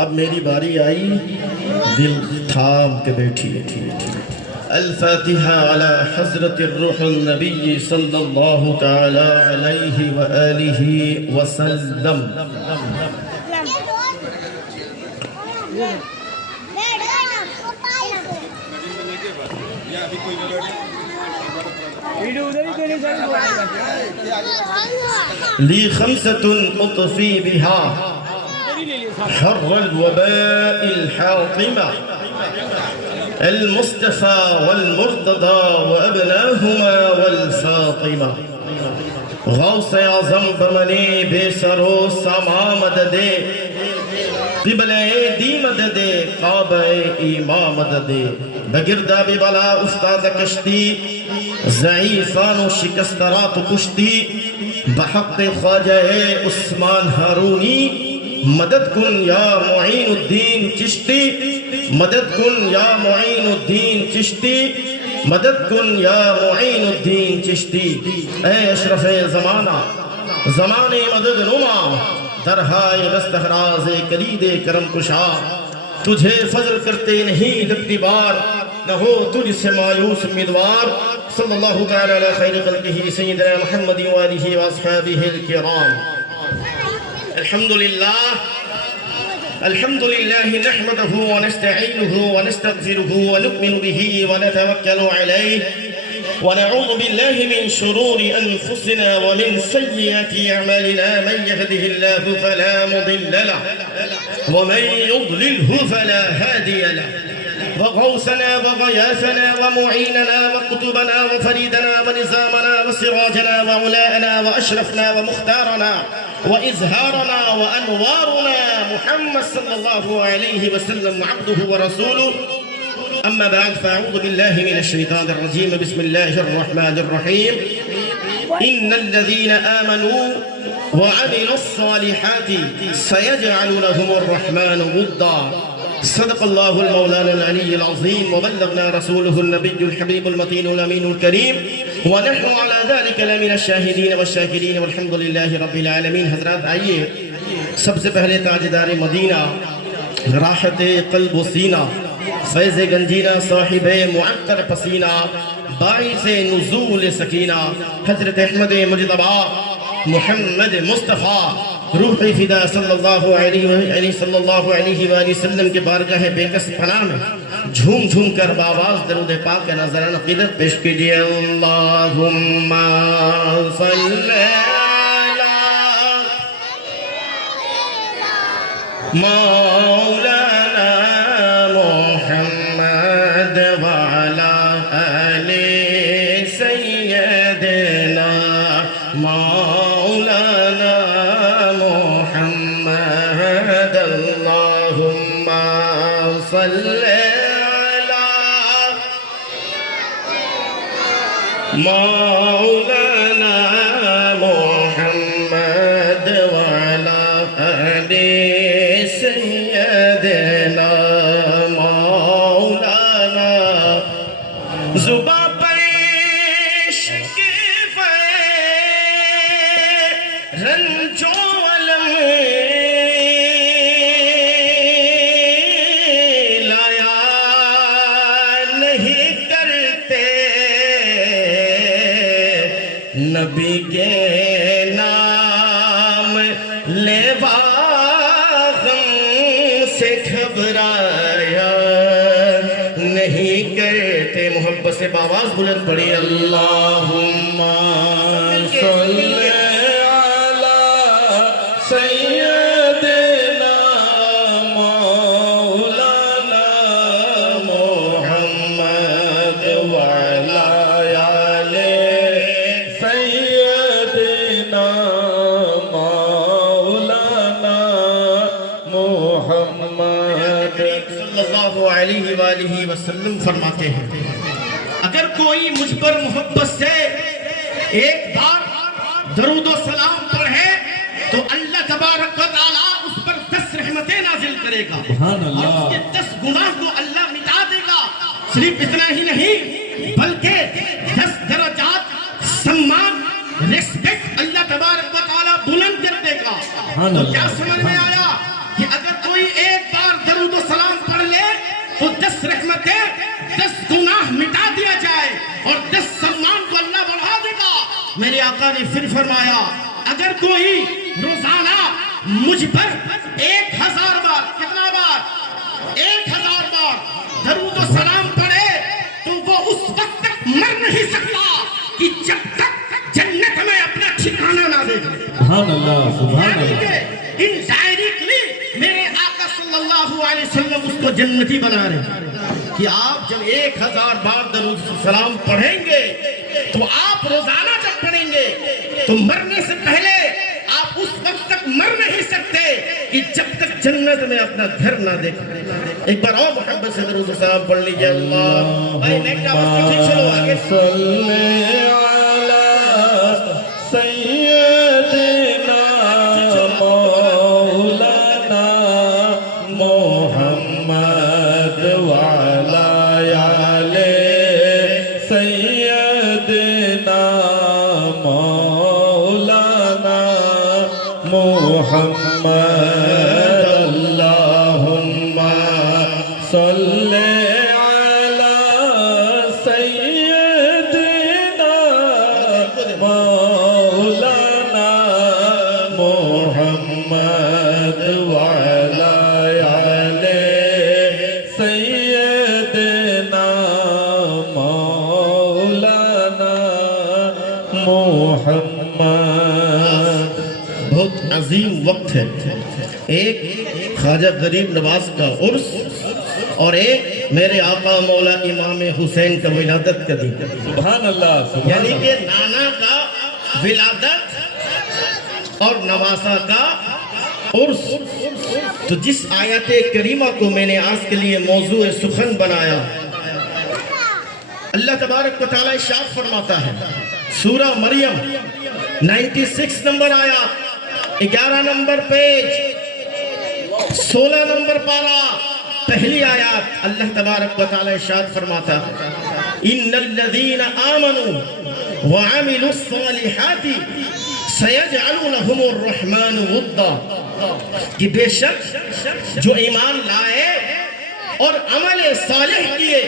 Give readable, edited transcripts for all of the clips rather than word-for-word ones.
اب میری باری آئی، دل تھام کے بیٹھی۔ الفاتحہ علی حضرت الروح النبی صلی اللہ تعالی علیہ وآلہ وسلم۔ لی خمسة اطفی بہا حر الوباء الحاطمة المصطفى والمرتضى وابناهما والفاطمة۔ غوث اعظم بمنی بے سرو سما مددے، قبلہ دی مددے، کعبہ ایمان مددے، بگردہ بلا استاد کشتی، ضعیفان و شکسترات کشتی، بحق خواجہ عثمان ہارونی، مدد کن یا معین الدین چشتی، مدد کن یا معین الدین چشتی، مدد کن یا معین الدین چشتی۔ اے اشرف زمانہ، زمانے مدد نما، درہائے دستہراز کلید کرم کشا، تجھے فضل کرتے نہیں لگتی بار، نہ ہو تجھ سے مایوس امیدوار۔ صلی اللہ تعالی علی خیر خلقہ سیدنا محمد وآلہ واصحابہ الکرام۔ الحمد لله نحمده ونستعينه ونستغفره ونؤمن به ونتوكل عليه ونعوذ بالله من شرور أنفسنا ومن سيئات أعمالنا، من يهده الله فلا مضل له ومن يضلله فلا هادي له، وغوثنا وغياثنا ومعيننا وقطبنا وفريدنا ونظامنا وسراجنا وعلاءنا وأشرفنا ومختارنا وإزهارنا وأنوارنا محمد صلى الله عليه وسلم عبده ورسوله۔ أما بعد فأعوذ بالله من الشيطان الرجيم، بسم الله الرحمن الرحيم۔ إن الذين آمنوا وعملوا الصالحات سيجعل لهم الرحمن ودا۔ صدق الله المولانا العلي العظيم، وبلغنا رسوله النبي الحبيب المتين الأمين الكريم، ونحن على ذلك لمن الشاهدين والشاكرين والحمد لله رب العالمين۔ حضرات آئیے، سب سے پہلے تاجدار مدینہ، راحت قلب و سینہ، فیض گنجینہ، صاحب معطر پسینہ، باعث نزول سکینہ، حضرت احمد مجتبی محمد مصطفیٰ روح فدا صلی اللہ علیہ وآلہ وسلم کے بارگاہ بیکس پناہ میں جھوم جھوم کر باواز درود پاک کا نظرانہ عقیدت پیش کیجئے۔ اللہم صلی علی مولانا محمد وعلی آل سیدنا مولانا محمد۔ اللہم صلی علی مولانا محمد وعلی آل سیدنا مولانا۔ زباں پر عشق رنج و علم لایا نہیں کرتے، نبی کے نام لیوا غم سے گھبرایا نہیں کرتے۔ محبت سے باواز بلند پڑی، اللہم صلی علی سیدنا مولانا محمد وعلی آل سیدنا مولانا محمد۔ صلی اللہ علیہ وآلہ وسلم فرماتے ہیں، اگر کوئی مجھ پر محبت سے ایک بار درود و سلام پڑھے تو اللہ تبارک و تعالیٰ اس پر 10 رحمتیں نازل کرے گا، اور اس کے 10 گناہ کو اللہ مٹا دے گا۔ صرف اتنا ہی نہیں بلکہ 10 درجات سمان ریسپیکٹ اللہ تبارک و تعالیٰ بلند کر دے گا۔ تو کیا سمجھ میں آیا کہ اگر کوئی ایک آقا نے پھر فرمایا اگر کوئی روزانہ مجھ پر 1000 بار، کتنا بار؟ 1000 بار درود و سلام پڑھے تو وہ اس وقت تک مر نہیں سکتا کہ جب تک جنت میں اپنا ٹھکانہ نہ دے۔ سبحان اللہ، سبحان اللہ۔ انڈائریکٹلی میرے آقا صلی اللہ علیہ وسلم اس کو جنتی بنا رہے ہیں کہ آپ جب 1000 بار درود و سلام پڑھیں گے تو آپ روزانہ جب پڑھیں گے تو مرنے سے پہلے آپ اس وقت تک مر نہیں سکتے کہ جب تک جنت میں اپنا گھر نہ دیکھیں۔ ایک بار اور محبت سے درود و سلام پڑھ لیجئے۔ اللہ بھائی نیکٹ آواز کو ٹھیک چلو آگے۔ صلی علی سیدنا مولانا محمد وعلی آل سیدنا مولانا محمد اللہم صلی علی سیدنا مولانا محمد وعلی آل سیدنا مولانا محمد۔ بہت عظیم وقت ہے، ایک خواجہ غریب نواز کا عرس اور ایک میرے آقا مولا امام حسین کا ولادت کا دن۔ سبحان اللہ، سبحان یعنی اللہ۔ کہ نانا کا ولادت اور نواسا کا عرس۔ تو جس آیت کریمہ کو میں نے آج کے لیے موضوع سخن بنایا، اللہ تبارک و تعالیٰ ارشاد فرماتا ہے سورہ مریم 96 نمبر آیات، 11 نمبر پیج، 16 نمبر پارہ، پہلی آیات، اللہ تبارک و تعالیٰ ارشاد فرماتا ہے ان الذین آمنوا وعملوا الصالحات سیجعل لهم الرحمن ودا، کہ بے شک جو ایمان لائے اور عمل صالح کیے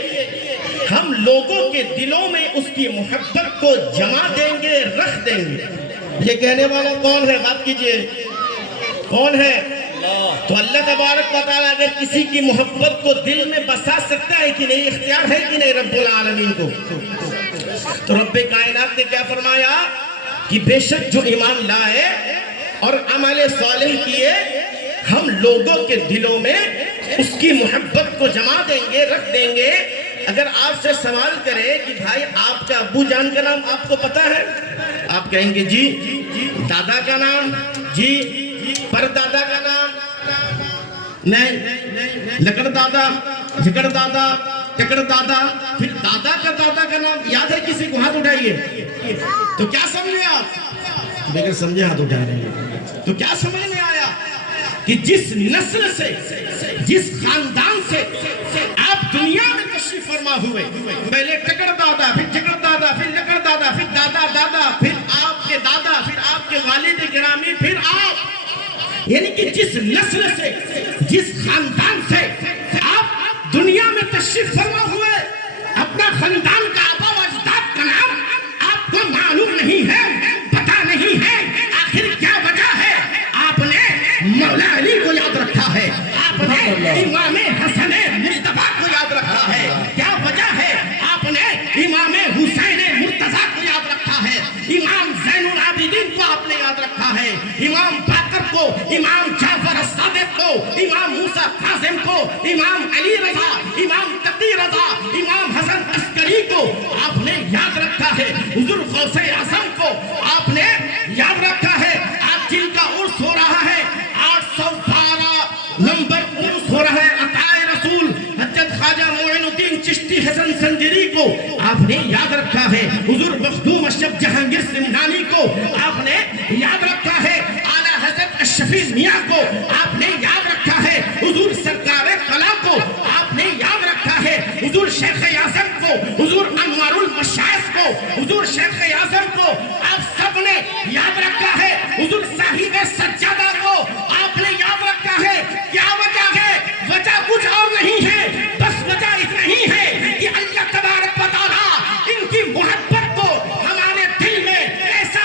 ہم لوگوں کے دلوں میں اس کی محبت کو جما دیں گے، رکھ دیں گے۔ یہ کہنے والا کون ہے؟ بات کیجئے، کون ہے؟ تو اللہ تبارک و تعالیٰ اگر کسی کی محبت کو دل میں بسا سکتا ہے کہ نہیں، اختیار ہے کہ نہیں رب العالمین کو؟ تو رب کائنات نے کیا فرمایا کہ بے شک جو ایمان لائے اور عمل صالح کیے ہم لوگوں کے دلوں میں اس کی محبت کو جما دیں گے، رکھ دیں گے۔ اگر آپ سے سوال کرے کہ بھائی آپ کا ابو جان کا نام آپ کو پتا ہے، آپ کہیں گے جی۔ دادا کا نام جی، پر دادا کا نام نہیں، لکڑ دادا، جھکڑ دادا، ٹکڑ دادا، پھر دادا کا نام یاد ہے کسی کو؟ ہاتھ اٹھائیے۔ تو کیا سمجھے آپ؟ بغیر سمجھے ہاتھ اٹھا رہے ہیں۔ تو کیا سمجھ میں آیا کہ جس نسل سے، جس خاندان سے آپ دنیا میں تشریف فرما ہوئے، پہلے ٹکڑ دادا، پھر جھکڑ دادا، پھر لکڑ دادا، پھر دادا دادا، پھر آپ کے دادا، پھر آپ کے والد گرامی، پھر آپ، یعنی کہ جس نسل سے، جس خاندان سے آپ دنیا میں تشریف فرما ہوئے، اپنا خاندان کا آبا و اجداد کا نام آپ کو معلوم نہیں ہے، پتا نہیں ہے، آخر کیا وجہ ہے؟ آپ نے مولا علی کو یاد رکھا ہے، آپ نے امام حسن مصطفیٰ کو یاد رکھا ہے، کیا وجہ ہے؟ آپ نے امام حسین مرتضیٰ کو یاد رکھا ہے، امام زین العابدین کو آپ نے یاد رکھا ہے، امام باقر کو، امام جعفر الصادق کو، امام موسیٰ کاظم کو، امام علی رضا، امام تقی رضا، امام حسن عسکری کو آپ نے یاد رکھا ہے، حضور غوث اعظم کو آپ نے یاد رکھا ہے۔ آج جن کا عرس ہو رہا ہے، 812 نمبر عرس ہو رہا ہے عطائے رسول حضرت خواجہ معین الدین چشتی حسن سنجری کو آپ نے یاد رکھا ہے، حضور مخدوم اشرف جہانگیر سمنانی کو آپ نے یاد رکھا ہے، اعلیٰ حضرت اشرفی میاں کو آپ نے یاد رکھا ہے، حضور سرکار قلعہ کو آپ نے یاد رکھا ہے، حضور شیخ اعظم کو، حضور انوار المشائخ کو، حضور شیخ اعظم کو آپ سب نے یاد رکھا ہے، حضور صاحب سجادہ کو آپ نے یاد رکھا ہے۔ کیا وجہ ہے؟ وجہ کچھ اور نہیں ہے، بس وجہ اتنا ہی ہے کہ اللہ تبارک و تعالیٰ ان کی محبت کو ہمارے دل میں ایسا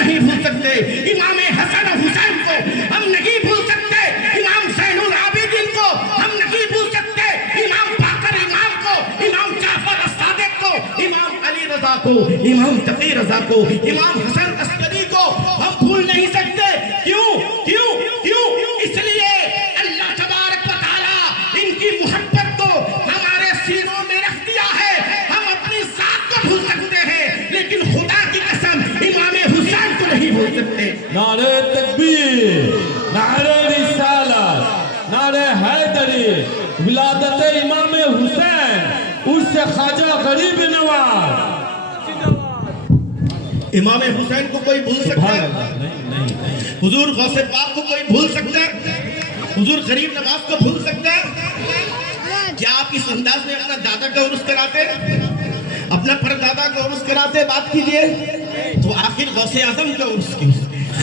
نہیں بھول سکتے امام حسن و حسین کو، ہم نہیں بھول سکتے امام زین العابدین کو، ہم نہیں بھول سکتے امام باقر امام کو، امام جعفر الصادق کو، امام علی رضا کو، امام تقی رضا کو، امام حسن عسکری کو ہم بھول نہیں سکتے۔ کیوں کیوں کیوں؟ اس لیے اللہ تبارک و تعالی ان کی محبت کو ہمارے سینوں میں رکھ دیا ہے۔ ہم اپنی ذات کو بھول سکتے ہیں لیکن خدا کی قسم امام حسین کو نہیں بھول سکتے۔ نعرہ تکبیر، نعرہ رسالت، نعرہ حیدری، ولادت امام حسین، اس سے خواجہ غریب نواز۔ امام حسین کو کوئی بھول سکتا ہے؟ حضور غوث پاک کو کوئی بھول سکتا ہے؟ حضور غریب نواز کو بھول سکتا ہے؟ کیا آپ اس انداز میں اپنا دادا کا عرس کراتے، اپنا پردادا کا عرس کراتے؟ بات کیجئے تو آخر غوث اعظم کا عرس کیوں،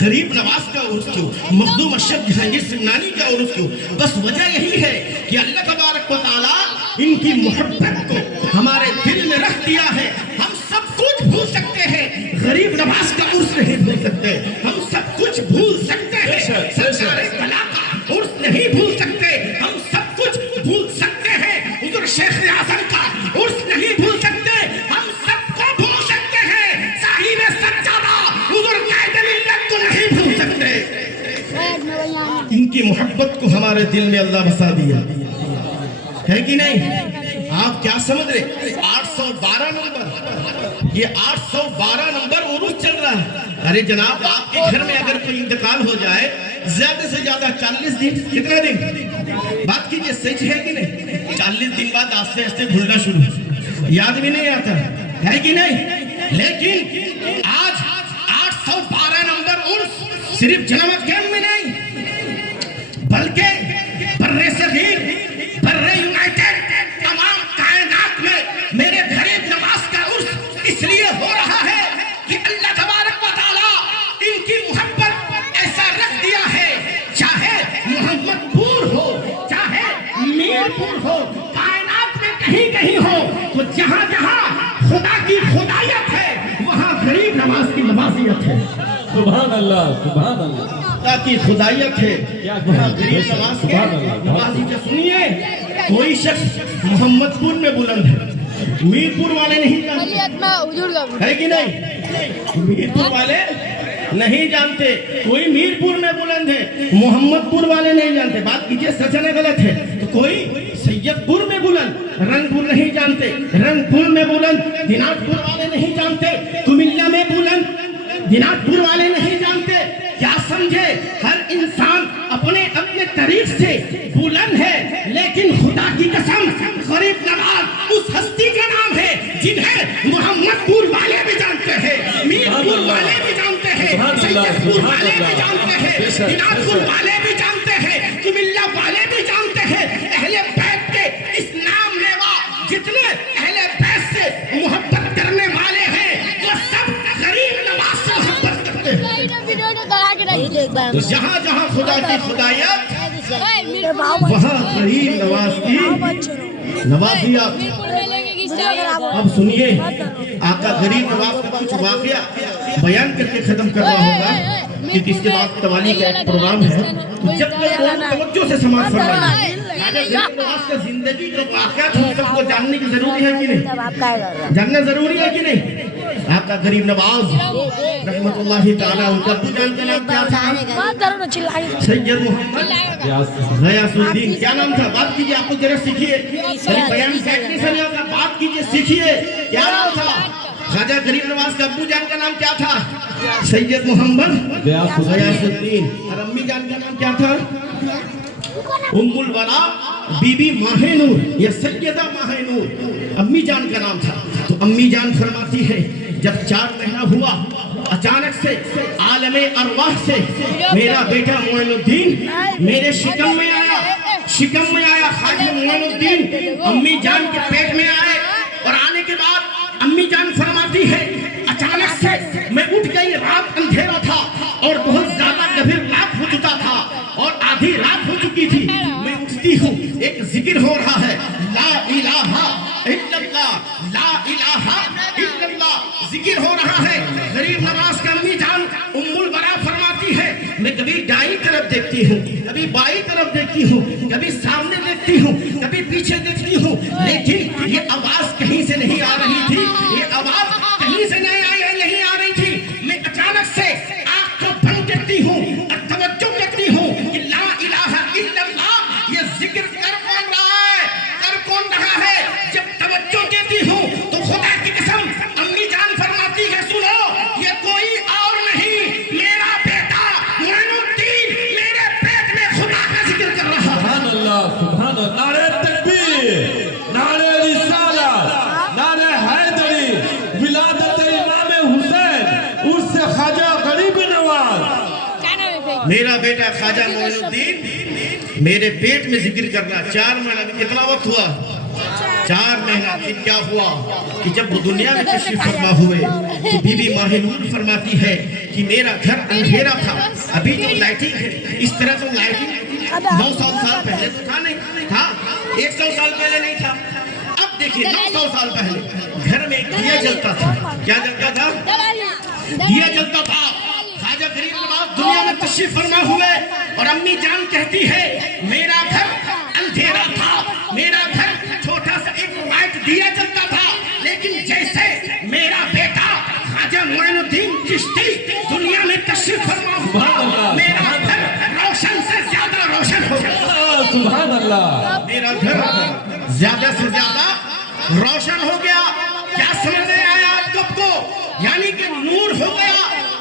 غریب نواز کا عرس کیوں، مخدوم اشرف جہانگیر سمنانی کا عرس کیوں؟ بس وجہ یہی ہے کہ اللہ تبارک و تعالی ان کی محبت کو ہمارے دل میں رکھ دیا ہے۔ ہم سب کچھ بھول سکتے ہیں، غریب نواز کا عرس نہیں بھول سکتے۔ ہم سب کچھ بھول سکتے ہیں، سرکار بلا کا عرس نہیں بھول سکتے۔ ہم سب کچھ بھول سکتے ہیں، حضور شیخ اعظم کا عرس نہیں بھول سکتے۔ ہم سب کو بھول سکتے ہیں، صاحب سجادہ حضور قائد ملت کو نہیں بھول سکتے۔ ان کی محبت کو ہمارے دل میں اللہ بسا دیا ہے کہ نہیں؟ آپ کیا سمجھ رہے؟ 812 نمبر، یہ 812 نمبر عرس چل رہا ہے۔ ارے جناب، آپ کے گھر میں اگر کوئی انتقال ہو جائے زیادہ سے زیادہ 40 دن، کتنے دن؟ بات کیجئے، سچ ہے کہ نہیں؟ 40 دن بعد آستے آستے بھولنا شروع، یاد بھی نہیں آتا ہے کہ نہیں؟ لیکن آج 812 نمبر عرس صرف جناب کیمپ میں نہیں بلکہ برے صغیر، برے یونائٹڈ، تمام کائنات میں میرے غریب نواز کا عرس اس لیے ہو رہا ہے کہ اللہ تبارک و تعالی ان کی محبت ایسا رکھ دیا ہے، چاہے محمد پور ہو، چاہے میر پور ہو، کائنات میں کہیں کہیں ہو، تو جہاں جہاں خدا کی خدایت ہے وہاں غریب نواز کی نوازیت ہے۔ سبحان اللہ، سبحان اللہ، خدا کی خدایت ہے وہاں غریب نواز کے نوازیت۔ سنیے، کوئی شخص محمد پور میں بلند ہے، میر پور والے نہیں جانتے، ہے کہ نہیں؟ میر پور والے نہیں جانتے، کوئی میر پور میں بلند ہے، محمد پور والے نہیں جانتے۔ بات کیجئے، سچ ہے غلط ہے؟ تو کوئی سید پور میں بلند، رنگ پور نہیں جانتے، رنگ پور میں بلند دیناج پور والے نہیں جانتے، کملا میں بلند دیناج پور والے نہیں جانتے۔ کیا سمجھے؟ ہر انسان اپنے اپنے طریق سے بلند ہے، لیکن خدا کی قسم غریب نواز اس ہستی کا نام ہے جنہیں محمد پور والے بھی جانتے ہیں، میر پور والے بھی جانتے ہیں، سید پور والے بھی جانتے ہیں، دیناج پور والے بھی جانتے ہیں، کملا والے بھی جانتے ہیں۔ اہل بیت کے اس نام لیوا جتنے اہل بیت سے محبت کرنے والے ہیں وہ سب غریب نواز سے محبت کرتے ہیں۔ جہاں جہاں خدا کی خدایت وہاں غریب نواز کی نوازیات۔ اب سنیے، آقا غریب نواز کا کچھ واقعہ بیان کر کے ختم کرنا ہوگا، کیونکہ اس کے بعد توالی کا ایک پروگرام ہے، تو جب تک توجہ سے سماعت فرمائیے۔ غریب نواز کا زندگی کا واقعہ ہم سب کو جاننے کی ضروری ہے کہ نہیں؟ جاننا ضروری ہے کہ نہیں؟ آقا غریب نواز رحمت اللہ تعالیٰ، ان کا ابو جان کا نام کیا تھا؟ سید محمد غیاث الدین۔ کیا نام تھا؟ بات کیجئے، آپ کو ذرا سیکھیے، بیان سیکھنے سے نہیں ہوگا، بات کیجئے، سیکھیے۔ کیا نام تھا؟ خواجہ غریب نواز کا ابو جان کا نام کیا تھا؟ سید محمد غیاث الدین۔ اور امی جان کا نام کیا تھا؟ ام الورا بی بی ماہ نور یا سیدہ ماہ نور امی جان کا نام تھا۔ تو امی جان فرماتی ہے جب 4 مہینہ ہوا اچانک سے عالم ارواح سے میرا بیٹا معین الدین میرے شکم میں آیا، خواجہ معین الدین امی جان کے پیٹ میں آئے، اور آنے کے بعد امی جان فرماتی ہے اچانک سے میں اٹھ گئی، رات اندھیرا تھا اور بہت زیادہ گہری رات ہو چکا تھا اور آدھی رات ہو چکی تھی، میں اٹھتی ہوں، ایک ذکر ہو رہا ہے، لا الہ الا اللہ، لا الہ الا اللہ ذکر ہو رہا ہے۔ غریب نواز کا امی جان دیکھتی ہوں, کبھی بائیں طرف دیکھتی ہوں, کبھی سامنے دیکھتی ہوں, کبھی پیچھے دیکھتی ہوں, لیکن یہ آواز کہیں سے نہیں آ رہی تھی, یہ آواز کہیں سے نہیں آ رہی تھی. میں اچانک سے آنکھ کو بند کرتی ہوں اور توجہ کرتی ہوں کہ لا الہ الا اللہ یہ ذکر کر کون رہا ہے. جب توجہ دیتی ہوں تو خدا کی قسم امی جان فرماتی ہے, سنو یہ کوئی اور نہیں, میرا بیٹا معین الدین میرے پیٹ میں خدا کا ذکر کر رہا ہے. سبحان اللہ, سبحان اللہ. نعرہ تکبیر, نعرہ رسالت, نعرہ حیدری, ولادت امام حسین, اس سے خواجہ غریب نواز. میرا بیٹا خواجہ معین الدین میرے پیٹ میں ذکر کرنا. 4 مہینہ کتنا وقت ہوا؟ 4 مہینہ. پھر کیا ہوا کہ جب وہ دنیا میں تشریف فرما ہوئے تو بی بی ماہ نور فرماتی ہے کہ میرا گھر اندھیرا تھا, ابھی جو لائٹنگ ہے اس طرح تو لائٹنگ 900 سال پہلے تو تھا نہیں تھا, 100 سال پہلے نہیں تھا. اب دیکھیے 900 سال پہلے گھر میں دیا جلتا تھا. کیا جلتا تھا؟ دیا جلتا تھا. خواجہ غریب نواز دنیا میں تشریف فرما ہوئے اور امی جان کہتی ہے میرا گھر اندھیرا تھا, میرا گھر چھوٹا سا ایک لائٹ دیا جلتا تھا, لیکن جیسے میرا بیٹا خواجہ معین الدین چشتی دنیا میں تشریف فرما ہوا میرا گھر روشن سے زیادہ روشن ہو گیا. سبحان اللہ. میرا گھر زیادہ سے زیادہ روشن ہو گیا. کیا سمجھ میں آیا آپ کو؟ یعنی کہ نور ہو گیا.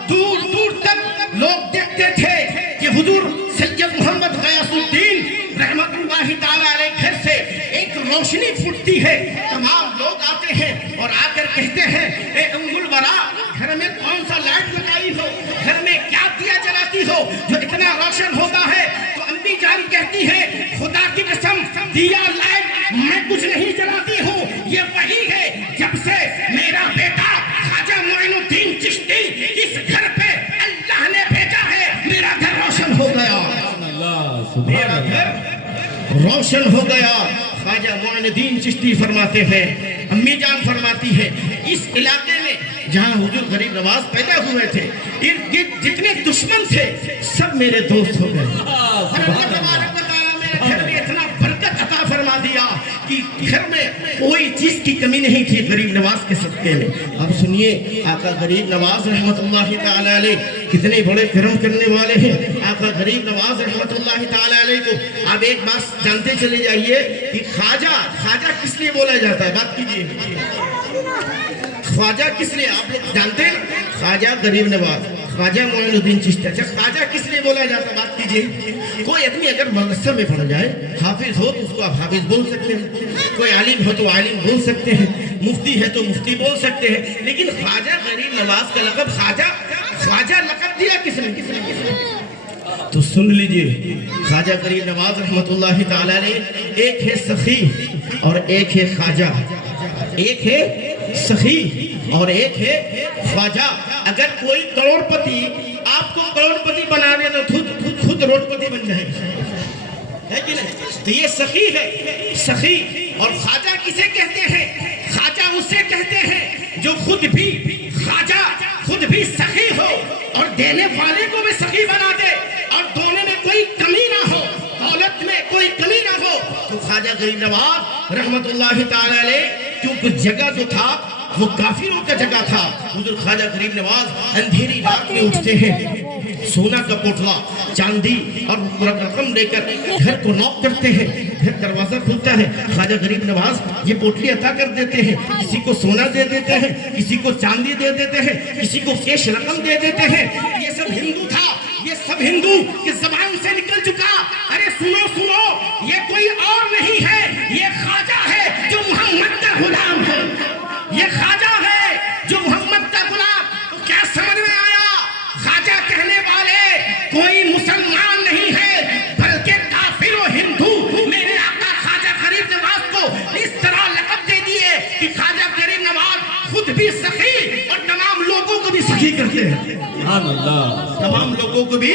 دور دور تک لوگ دیکھتے تھے کہ حضور سید محمد غیاث الدین رحمت اللہ تعالی علیہ گھر سے ایک روشنی پھوٹتی ہے. تمام لوگ آتے ہیں اور آ کر کہتے ہیں اے ام الورا گھر میں کون سا لائٹ لگائی ہو, گھر میں کیا دیا جلاتی ہو جو اتنا روشن ہوتا ہے؟ تو امی جان کہتی ہے خدا کی قسم دیا لائٹ میں کچھ نہیں جلاتی ہوں, یہ وہی ہے جب سے میرا بیٹا خواجہ معین الدین چشتی اس گھر پہ اللہ نے بھیجا ہے میرا گھر روشن ہو گیا. میرا گھر روشن ہو گیا. خواجہ معین الدین چشتی فرماتے ہیں, امی جان فرماتی ہے اس علاقے میں جہاں حضور غریب نواز پیدا ہوئے تھے ارد گرد جتنے دشمن تھے سب میرے دوست ہو گئے. اور اللہ تبارک و تعالیٰ میرے گھر میں اتنا برکت عطا فرما دیا کہ گھر میں کوئی چیز کی کمی نہیں تھی غریب نواز کے صدقے میں. اب سنیے آقا غریب نواز رحمت اللہ تعالی علیہ کتنے بڑے کرم کرنے والے ہیں. آقا غریب نواز رحمت اللہ تعالی علیہ کو آپ ایک بات جانتے چلے جائیے کہ خواجہ کس لیے بولا جاتا ہے؟ بات کیجیے. خواجہ کس لیے آپ جانتے ہیں؟ خواجہ غریب نواز, خواجہ معین الدین چشتی. اچھا خواجہ کس لیے بولا جاتا ہے؟ بات کیجیے. کوئی آدمی اگر مدرسہ میں پڑھ جائے, حافظ ہو تو اس کو آپ حافظ بول سکتے ہیں, کوئی عالم ہو تو عالم بول سکتے ہیں, مفتی ہے تو مفتی بول سکتے ہیں, لیکن خواجہ غریب نواز کا لقب خواجہ لقب دیا کس نے؟ تو سن لیجئے خواجہ غریب نواز رحمت اللہ تعالی علیہ ایک ہے سخی اور ایک ہے خواجہ, ایک ہے سخی اور ایک ہے خواجہ. اگر کوئی کروڑ پتی آپ کو کروڑ پتی بنا دے تو خود روڈ پتی بن جائے ہے کہ نہیں؟ تو یہ سخی ہے. سخی اور خواجہ کسے کہتے ہیں؟ خواجہ اسے کہتے ہیں جو خود بھی خواجہ, خود بھی سخی ہو اور دینے والے کو بھی سخی بنا دے اور دونوں میں کوئی کمی نہ ہو, دولت میں کوئی کمی نہ ہو. تو خواجہ غریب نواز رحمت اللہ تعالی علیہ کیونکہ جگہ جو تھا وہ کافروں کا جگہ تھا. حضور خواجہ غریب نواز اندھیری رات میں اٹھتے ہیں, سونا کا پوٹلا, چاندی اور رقم لے کر گھر کو نوک کرتے ہیں. گھر دروازہ کھلتا ہے, خواجہ غریب نواز یہ پوٹلی عطا کر دیتے ہیں. کسی کو سونا دے دیتے ہیں, کسی کو چاندی دے دیتے ہیں, کسی کو کیش رقم دے دیتے ہیں. یہ سب ہندو تھا, یہ سب ہندو کی زبان سے نکل چکا. ارے سنو یہ کوئی اور نہیں ہے, یہ خواجہ ہے جو محمد کا غلام ہے, یہ خواجہ ہے جو محمد کا غلام. تو کیا سمجھ میں آیا؟ خواجہ کہنے والے کوئی مسلمان نہیں ہے بلکہ کافر و ہندو. میرے آقا خواجہ غریب نواز کو اس طرح لقب دے دیے کہ خواجہ غریب نواز خود بھی سخی اور تمام لوگوں کو بھی سخی کرتے ہیں. سبحان اللہ. تمام لوگوں کو بھی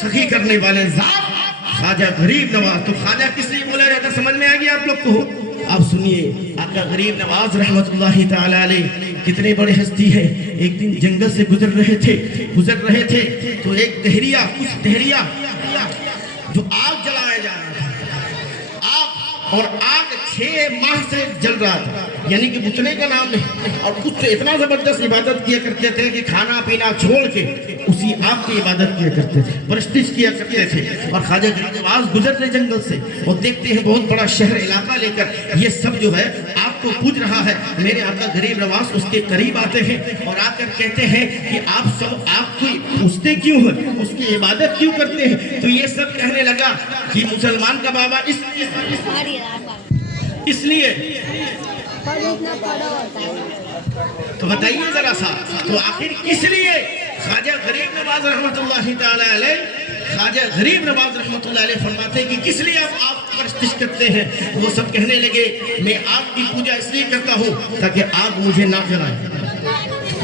سخی کرنے والے ذات خواجہ غریب نواز. تو خواجہ کس لیے بولا جاتا سمجھ میں آ گیا آپ لوگ کو؟ اب سنیے آقا غریب نواز رحمت اللہ تعالی علیہ کتنے بڑے ہستی ہیں. ایک دن جنگل سے گزر رہے تھے تو ایک دہریہ, کچھ دہریہ جو آگ جلایا جا رہا تھا، آگ، اور آگ 6 ماہ سے جل رہا تھا، یعنی کہ بتنے کا نام نہیں، اور کچھ اتنا زبردست عبادت کیا کرتے تھے کہ کھانا پینا چھوڑ کے اسی آگ کی عبادت کیا کرتے تھے، پرستش کیا کرتے تھے. اور خواجہ غریب نواز گزر رہے جنگل سے اور دیکھتے ہیں بہت بڑا شہر علاقہ لے کر یہ سب جو ہے آگ کو پوج رہا ہے. میرے آقا غریب نواز اس کے قریب آتے ہیں اور آ کر کہتے ہیں کہ آپ سب آگ کی پوجتے کیوں ہیں، اس کی عبادت کیوں کرتے ہیں؟ تو یہ سب کہنے لگا کہ مسلمان کا بابا اس لیے. تو بتائیے ذرا سا، تو آخر کس لیے خواجہ غریب نواز رحمۃ اللہ تعالی علیہ، خواجہ غریب نواز رحمۃ اللہ علیہ فرماتے ہیں کہ کس لیے آپ آگ پرستش کرتے ہیں؟ وہ سب کہنے لگے میں آگ کی پوجا اس لیے کرتا ہوں تاکہ آگ مجھے نہ جلائے.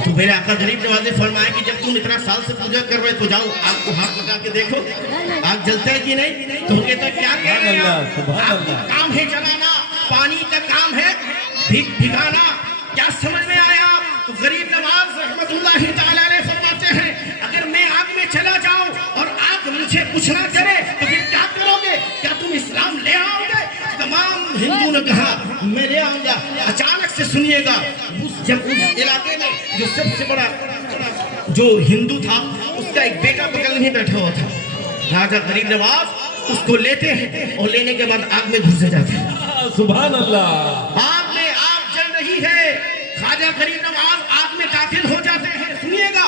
تو میرے آقا غریب نواز نے فرمایا کہ جب تم اتنا سال سے پوجا کر رہے تو جاؤ آگ کو ہاتھ لگا کے دیکھو آگ جلتا ہے کہ نہیں. تو کہتا ہے کیا کہہ رہے ہیں آپ؟ آگ کا کام ہے جلانا، پانی کا کام ہے بھگانا، کیا سمجھ میں آیا؟ تو غریب نواز رحمت اللہ تعالی علیہ فرماتے ہیں اگر میں آگ میں چلا جاؤں اور آگ مجھے کچھ نہ کرے تو پھر کیا کرو گے؟ کیا تم اسلام لے آؤ گے؟ تمام ہندو نے کہا میں لے آؤں گا. اچانک سے سنیے گا، جب اس علاقے میں جو سب سے بڑا جو ہندو تھا اس کا ایک بیٹا بغل میں بیٹھا ہوا تھا. راجہ غریب نواز اس کو لیتے ہیں اور لینے کے بعد آگ میں گھس جاتے ہیں. سبحان اللہ. آگ میں آگ جل رہی ہے، خواجہ غریب نواز آگ میں داخل ہو جاتے ہیں. سنیے گا،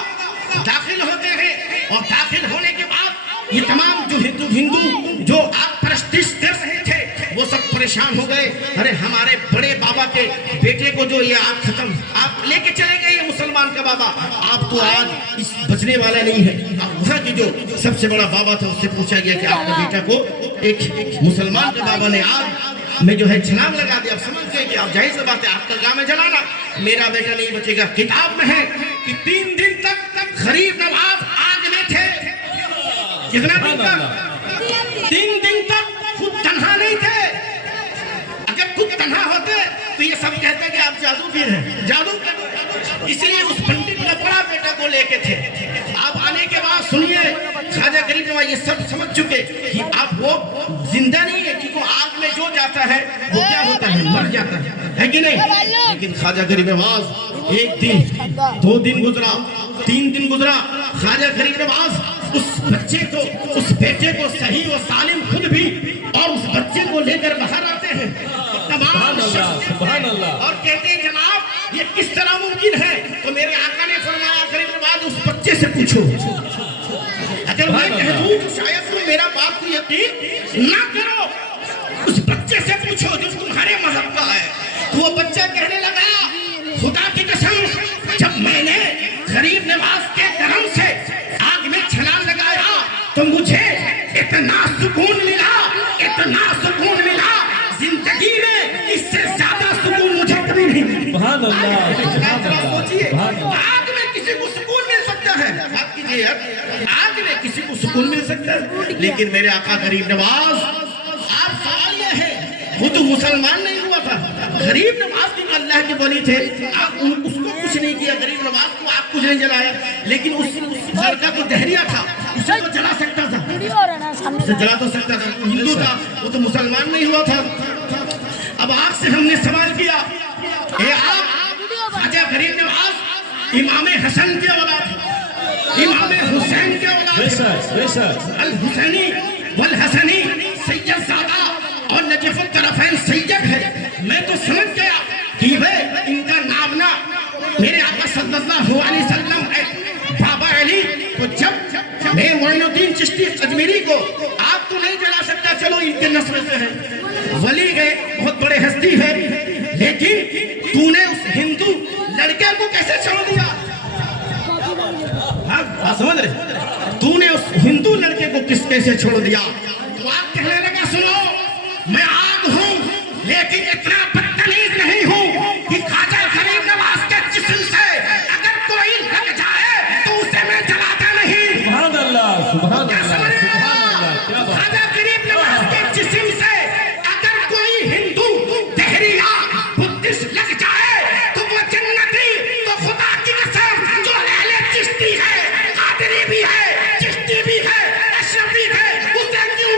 داخل ہوتے ہیں اور داخل ہونے کے بعد یہ تمام جو ہندو جو آگ پرستش کر رہے تھے وہ سب پریشان ہو گئے. ارے ہمارے بڑے بابا کے بیٹے کو جو یہ آگ ختم آپ لے کے چلے گئے مسلمان کا بابا، آپ تو آج اس بچنے والا نہیں ہے. وہاں کی جو سب سے بڑا بابا تھا اس سے پوچھا گیا کہ آپ کے بیٹا کو ایک مسلمان کے بابا نے آگ میں جو ہے چھلانگ لگا دیا. آپ سمجھ گئے کہ آپ ظاہر سی بات ہے آپ کا کام ہے جلانا، میرا بیٹا نہیں بچے گا. کتاب میں ہے کہ 3 دن تک غریب نواز آگ میں تھے. کتنا دن تک؟ 3 دن تک خود تنہا نہیں تھے. اگر خود تنہا ہوتے تو یہ سب کہتے کہ آپ جادوگر ہیں، جادو. اس لیے اس پنڈت کا بڑا بیٹا کو لے کے تھے. آپ آنے کے بعد سنیے خواجہ غریب نواز یہ سب سمجھ چکے کہ آپ وہ زندہ نہیں ہے، کیونکہ آگ میں جو جاتا ہے وہ کیا ہوتا ہے، مر جاتا ہے کہ نہیں. لیکن خواجہ غریب نواز 1 دن 2 دن گزرا، 3 دن گزرا، خواجہ غریب نواز اس بچے کو، اس بیٹے کو صحیح و سالم خود بھی اور اس بچے کو لے کر باہر آتے ہیں تمام سبحان اللہ. اور کہتے ہیں جناب یہ کس طرح ممکن ہے؟ تو میرے آقا نے فرمایا غریب نواز اس بچے سے پوچھو، اگر میں کہہ دوں تو شاید تم میرا بات کو یقین نہ کرو. اس بچے سے پوچھو جو تمہارے مذہب کا ہے. تو وہ بچہ کہنے لگا خدا کی قسم جب میں نے غریب نواز کے کرم سے آگ میں چھلانگ لگایا تو مجھے اتنا سکون ملا، اتنا سکون ملا، زندگی میں اس سے زیادہ سکون مجھے کبھی نہیں ملا. سبحان اللہ. سوچیے آگ میں کسی کو سکون مل سکتا ہے، بات کیجیے آگ میں کسی کو سکون مل سکتا ہے. لیکن میرے آقا غریب نواز، آپ سوال یہ ہے وہ تو مسلمان نہیں ہوا تھا، غریب نواز بھی اللہ کے ولی تھے. آپ اس کو کچھ نہیں کیا، غریب نواز کو آپ کچھ نہیں جلایا، لیکن اس لڑکا تو دہریہ تھا، اسے تو جلا سکتا تھا، اسے جلا تو سکتا تھا. ہندو تھا وہ تو مسلمان نہیں ہوا تھا. اب آپ سے ہم نے سوال کیا اے آپ خواجہ غریب نواز امام حسن کے اولاد، امام حسین کے اولاد، الحسینی والحسنی سید زادہ اور نجف الطرفین سید ہے. میں تو سمجھ گیا کہ ان کا نام نہ میرے آقا صلی اللہ علیہ وسلم ہے بابا علی. تو جب میں معین الدین چشتی اجمیری کو آپ تو نہیں جلا سکتا، چلو ان کے نسل سے ہے، ولی ہے، بہت بڑے ہستی ہے، لیکن تو نے اس ہندو لڑکے کو کیسے چھوڑ دیا؟ ہاں سمجھ رہے؟ تو نے اس ہندو لڑکے کو کیسے چھوڑ دیا؟ تو آپ کہنے لگا سنو میں آگ ہوں لیکن اتنا بدتمیز نہیں ہوں کہ خواجہ غریب نواز کے جسم سے اگر کوئی لگ جائے تو اسے میں جلاتا نہیں. سبحان اللہ. سبحان اللہ. سبحان اللہ. کیا بات. خواجہ غریب نواز کے جسم سے اگر کوئی ہندو دہریہ بدھسٹ لگ جائے تو وہ جنتی. تو خدا کی قسم جو اہل چشتی ہے، قادری بھی ہے، چشتی بھی ہے، اشرفی ہے، اسے کیوں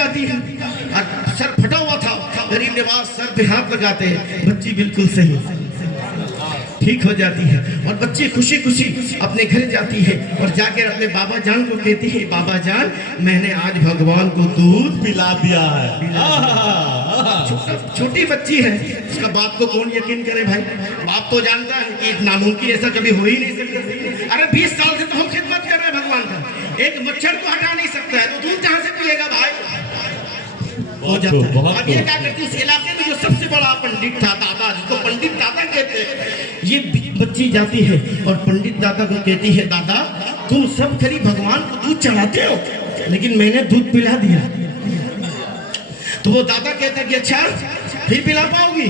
جاتی ہے اور سر پھٹا ہوا تھا، غریب نواز سر پہ ہاتھ لگاتے ہیں، بچی بالکل صحیح ٹھیک ہو جاتی ہے اور بچی خوشی خوشی اپنے گھر جاتی ہے اور جا کے اپنے بابا جان کو کہتی ہے بابا جان میں نے آج بھگوان کو دودھ پلا دیا ہے۔ چھوٹی بچی ہے، اس کا باپ کو کون یقین کرے بھائی؟ باپ تو جانتا ہے کہ ناممکن ایسا کبھی ہو ہی نہیں سکتا۔ ارے 20 سال سے تو ہم خدمت کر رہے ہیں بھگوان کا، ایک مچھر کو ہٹا نہیں سکتا ہے تو دودھ کہاں سے پیے گا بھائی؟ ہو جاتا ہے۔ اب یہ کیا کرتی ہے، اس علاقے میں جو سب سے بڑا پنڈت تھا دادا، جس کو پنڈت دادا کہتے ہیں، یہ بچی جاتی ہے اور پنڈت دادا کو کہتی ہے دادا تم سب خری بھگوان کو دودھ چڑھاتے ہو لیکن میں نے دودھ پلا دیا۔ تو وہ دادا کہتا ہے کہ اچھا پھر پلا پاؤ گی؟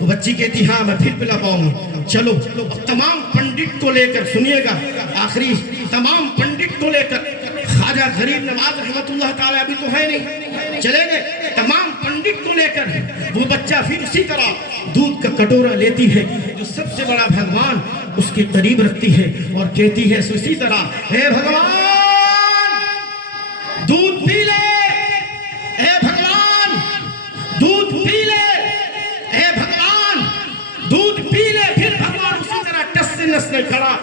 وہ بچی کہتی ہاں میں پھر پلا پاؤں گی۔ چلو تمام پنڈت کو لے کر سنیے گا، آخری تمام پنڈت کو لے کر خواجہ غریب نواز رحمت اللہ تعالیٰ ابھی تو ہے نہیں، چلے گئے، تمام پنڈت کو لے کر وہ بچہ پھر اسی طرح دودھ کا کٹورا لیتی ہے جو سب سے بڑا بھگوان اس کے قریب رکھتی ہے اور کہتی ہے اسی طرح اے بھگوان دودھ پی لے، اے بھگوان دودھ پی لے، اے بھگوان دودھ پی لے۔ پھر بھگوان اسی طرح ٹس سے نس میں کھڑا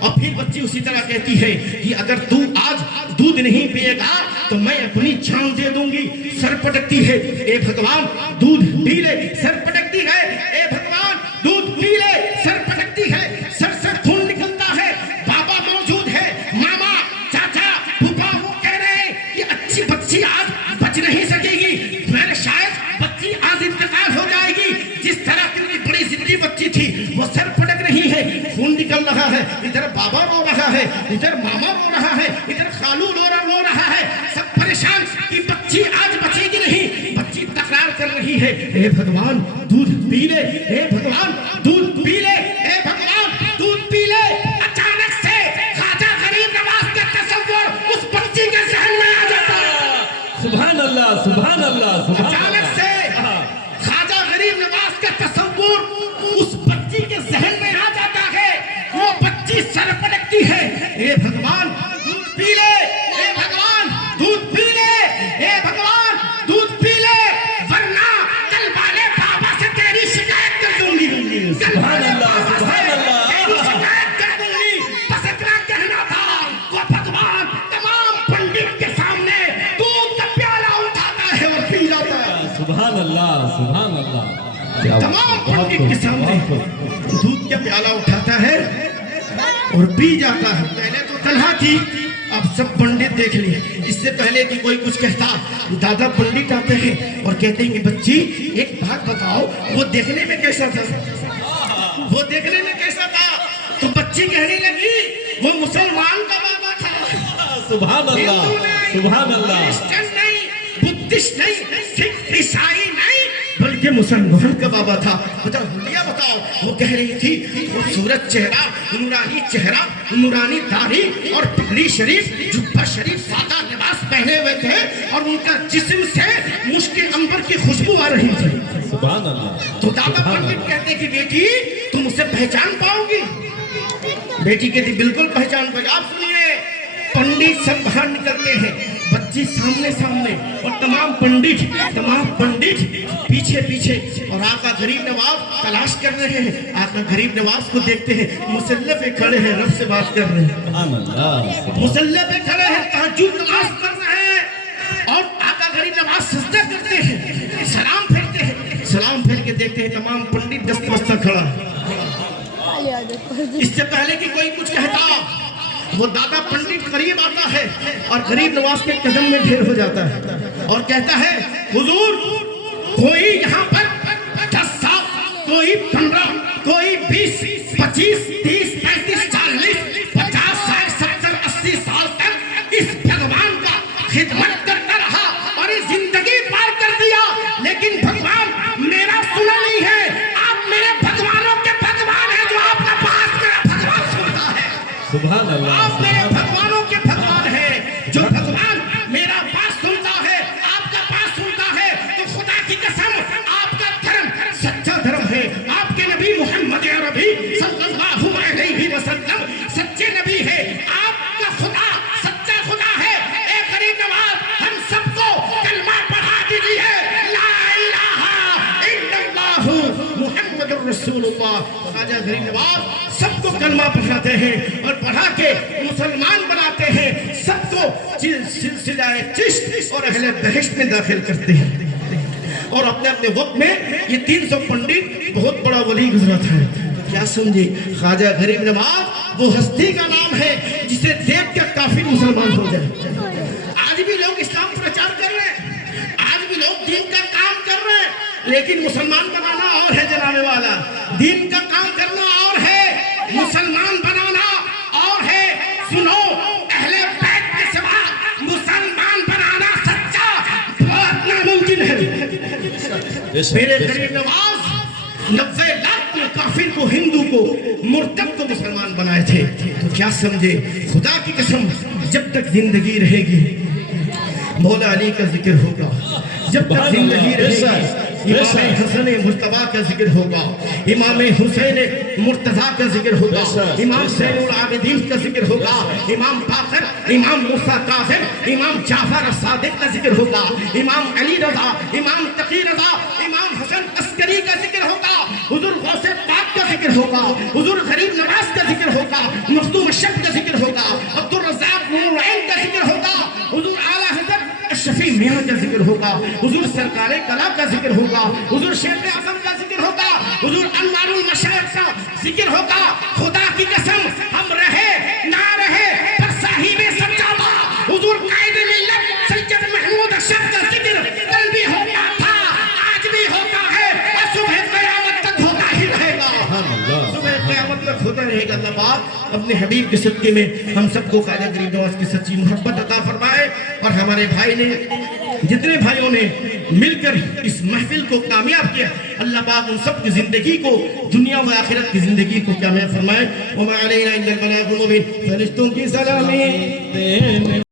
اور پھر بچی اسی طرح کہتی ہے کہ اگر تو آج دودھ نہیں پیے گا تو میں اپنی جان دے دوں گی۔ سر پٹکتی ہے اے بھگوان دودھ پی لے، سر پٹکتی ہے اے بھگوان دودھ پی لے، سر پٹکتی ہے، سر سے خون نکلتا ہے، بابا موجود ہے، ماما چاچا پھوپھا وہ کہہ رہے ہیں کہ اچھی بچی آج بچ نہیں سکے گی، میں شاید بچی آج انتقال ہو جائے گی۔ جس طرح کی بڑی ضدی بچی تھی وہ سر پٹک رہی ہے، خون نکل رہا ہے، ادھر بابا رو رہا ہے، ادھر ماما رو رہا ہے، ادھر خالو رو رہا ہے، سب پریشان کہ بچی آج بچے گی نہیں۔ بچی تکرار کر رہی ہے اے بھگوان دودھ پی لے، اے بھگوان دودھ پی لے، اے بھگوان دودھ پی لے۔ اچانک سے خواجہ غریب نواز کا تصور اس بچی کے ذہن میں آ جاتا ہے۔ سبحان اللہ سبحان اللہ سبحان اچانک سے خواجہ غریب نواز کا تصور اس بچی کے ذہن میں آ جاتا ہے، وہ بچی سر پٹکتی ہے اے بھگوان دودھ پی لے، اے بھگوان دودھ پی لے، اے بھگوان دودھ پی لے، ورنہ کل والے بابا سے تیری شکایت کر دوں گی۔ سبحان اللہ سبحان اللہ۔ تیری شکایت کر دوں گی۔ بس اتنا کہنا تھا، وہ بھگوان تمام پنڈت کے سامنے دودھ کا پیالہ اٹھاتا ہے اور پی جاتا ہے۔ سبحان اللہ سبحان اللہ۔ تمام پنڈت کے سامنے دودھ کا پیالہ اٹھاتا ہے اور پی جاتا ہے۔ پہلے تو تنہا تھی، اب سب پنڈت دیکھ لیے۔ اس سے پہلے کہ کوئی کچھ کہتا دادا پنڈت آتے ہیں اور کہتے ہیں کہ بچی ایک بات بتاؤ وہ دیکھنے میں کیسا تھا، وہ دیکھنے میں کیسا تھا؟ تو بچی کہنے لگی وہ مسلمان کا بابا تھا۔ سبحان اللہ سبحان اللہ۔ کرسچن نہیں، بدھسٹ نہیں، سکھ عیسائی نہیں، بلکہ مسلمان کا بابا تھا۔ بتاؤ وہ کہہ رہی تھی خوبصورت چہرہ، نورانی چہرہ، نورانی داڑھی اور پگڑی شریف، جبہ شریف، سادہ لباس پہنے ہوئے تھے اور ان کا جسم سے مشکل عنبر کی خوشبو آ رہی تھی۔ سبحان اللہ۔ تو دادا پنڈت کہتے کہ بیٹی تم اسے پہچان پاؤ گی؟ بیٹی کہتی بالکل پہچان پاؤ گی۔ آپ سنیے، پنڈت سب باہر نکلتے ہیں، بچی سامنے سامنے اور تمام پنڈت پیچھے پیچھے، اور آقا غریب نواز تلاش کر رہے ہیں۔ آقا غریب نواز کو دیکھتے ہیں، مسلح پہ کھڑے ہیں، رب سے بات کر رہے ہیں، سبحان اللہ۔ مسلح پہ کھڑے ہیں، تہجد نماز کر رہے ہیں، اور آقا غریب نواز سجدہ کرتے ہیں، سلام پھیرتے ہیں، سلام پھیر کے دیکھتے ہیں تمام پنڈت دست بستہ کھڑا ہے۔ اس سے پہلے کہ کوئی کچھ کہتا وہ دادا پنڈت قریب آتا ہے اور غریب نواز کے قدم میں ڈھیر ہو جاتا ہے اور کہتا ہے حضور کوئی یہاں پر 10 سال، کوئی 15، کوئی 20، 25، 30، 35، 40، 50، 60، 70، 80 سال تک اس بھگوان کا خدمت کرتا رہا اور یہ زندگی پار کر دیا، لیکن بھگوان میرا سنا نہیں ہے۔ آپ میرے بھگوانوں کے بھگوان ہیں جو آپ کا پاس میرا بھگوان سنتا ہے۔ سبحان اللہ۔ آپ میرے بھگوانوں کے بھگوان ہیں، جو بھگوان میرا بات سنتا ہے، آپ کا بات سنتا ہے، تو خدا کی قسم آپ کا دھرم سچا دھرم ہے، آپ کے نبی محمد عربی صلی اللہ علیہ رسول اللہ خواجہ غریب نواز سب کو کلمہ پڑھاتے ہیں اور پڑھا کے مسلمان بناتے ہیں، سب کو سلسلہ چشت اور اہل بہشت میں داخل کرتے ہیں۔ اور اپنے اپنے وقت میں یہ 300 پنڈت بہت بڑا ولی گزرا تھا، کیا سمجھے؟ خواجہ غریب نواز وہ ہستی کا نام ہے جسے دیکھ کر کافر مسلمان ہو جائے۔ آج بھی لوگ اسلام پرچار کر رہے ہیں، آج بھی لوگ دین کا کام کر رہے ہیں، لیکن مسلمان بنانا اور ہے جناب والا، دین کا کام کرنا اور ہے، مسلمان بنانا اور ہے۔ سنو، اہل بیت کے سوا مسلمان بنانا سچا بہت ناممکن ہے۔ میرے غریب نواز 90 لاکھ کافر کو، ہندو کو، مرتد کو مسلمان بنائے تھے۔ تو کیا سمجھے؟ خدا کی قسم جب تک زندگی رہے گی مولا علی کا ذکر ہوگا، جب تک زندگی رہے گی امام حسن مجتبیٰ کا ذکر ہوگا، امام حسین مرتضیٰ کا ذکر ہوگا، امام زین العابدین کا ذکر ہوگا، امام باقر، امام موسیٰ کاظم، امام جعفر صادق کا ذکر ہوگا، امام علی رضا، امام تقی رضا، امام حسن عسکری کا ذکر ہوگا، حضور غوث پاک کا ذکر ہوگا، حضور غریب نواز کا ذکر ہوگا، مخدوم الشمس کا ذکر ہوگا، عبدالرزاق نور العین کا ذکر ہوگا، حضور اعلیٰ حضرت شفیع میاں کا ذکر ہوگا، حضور سرکار کلا کا ذکر ہوگا، حضور شیخ اعظم کا ذکر ہوگا، حضور انوار المشائخ کا ذکر ہوگا۔ خدا کی قسم ہم رہے نہ رہے پر صاحب سجادہ حضور قائد ملت سید محمود اشرف کا ذکر کل بھی ہوتا تھا، آج بھی ہوتا ہے اور صبح قیامت تک ہوتا ہی رہے گا، صبح قیامت تک ہوتا رہے گا۔ اللہ پاک اپنے حبیب کے صدقے میں ہم سب کو خواجہ غریب نواز کی سچی محبت عطا فرمائے، اور ہمارے بھائی نے، جتنے بھائیوں نے مل کر اس محفل کو کامیاب کیا، اللہ پاک ان سب کی زندگی کو، دنیا و آخرت کی زندگی کو کامیاب فرمائے۔ وَمَا عَلَيْنَا إِلَّا الْبَلَاغُ الْمُبِينُ، فرشتوں کی سلامی